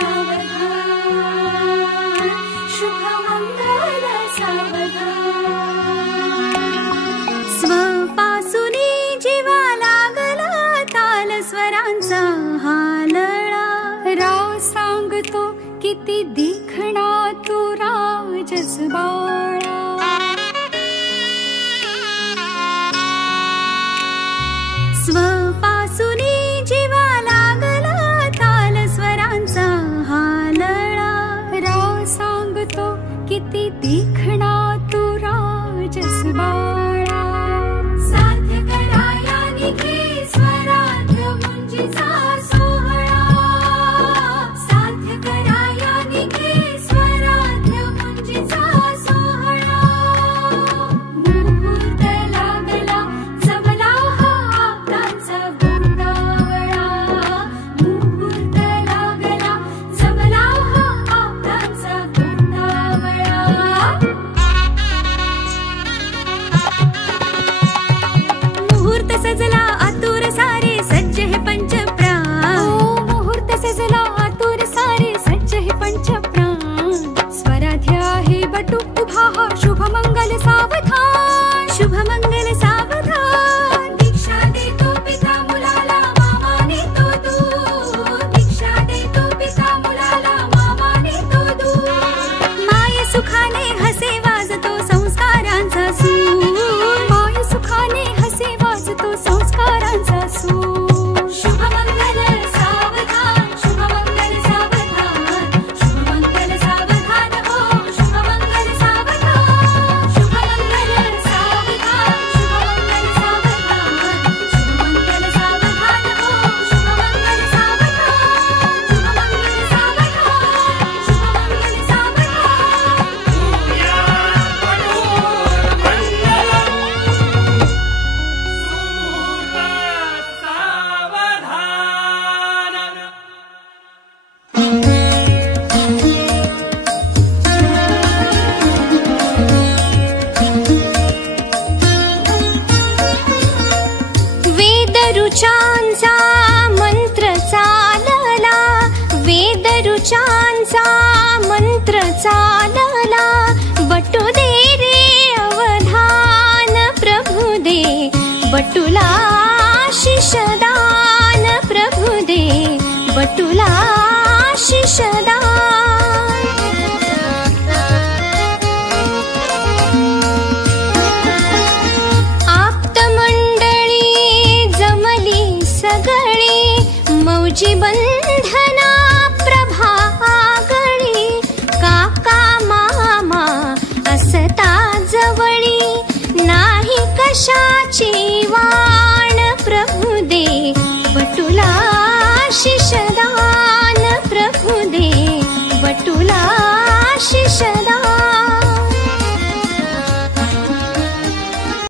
सावधान, शुभमंगल सावधान। स्वपासूनी जीवा लागला ताल स्वरांचा हालळा, राव सांगतो किती देखणा तू राजस बाळा। स्वपासूनी जीवा लागला ताल स्वरांचा हालळा, राव सांगतो किती देखणा तू राजस बाळा। साध्य कराया निघे स्वराध्य मुंजीचा सोहळा, साध्य कराया निघे स्वराध्य मुंजीचा सोहळा। मुहूर्त लागला जमला हा आपलाचा गोंडावळा, मुहूर्त लागला जमला हा आपलाचा गोंडावळा। मुहूर्त सजला आतुर सारे सज्ज हे पंचप्राण, मुहूर्त सजला आतुर सारे सज्ज हे पंचप्राण। स्वराध्य आहे बटू उभा हा शुभमंगल सावधान, शुभमंगल सावधान। दीक्षा देतो पिता मुलाला मामा नेतो दूध, दीक्षा देतो पिता मुलाला मामा नेतो दूध। माय सुखाने हसे वाजतो संस्कारांचा सूर, माय सुखाने हसे वाजतो संस्कारांचा सूर। शुभमंगल सावधान, शुभमंगल सावधान, शुभमंगल सावधान हो, शुभमंगल सावधान, शुभमंगल सावधान, शुभमंगल सावधान, शुभमंगल सावधान हो, शुभमंगल सावधान, शुभमंगल सावधान, शुभमंगल वेदरुचांचा मंत्र चालला, वेदरुचांचा मंत्र चालला। बटू दे रे अवधान प्रभु दे, बटूला शिषदान प्रभु दे, बटूला शिषदान। आप्तमंडळी जमली सगळी, मौजी बंद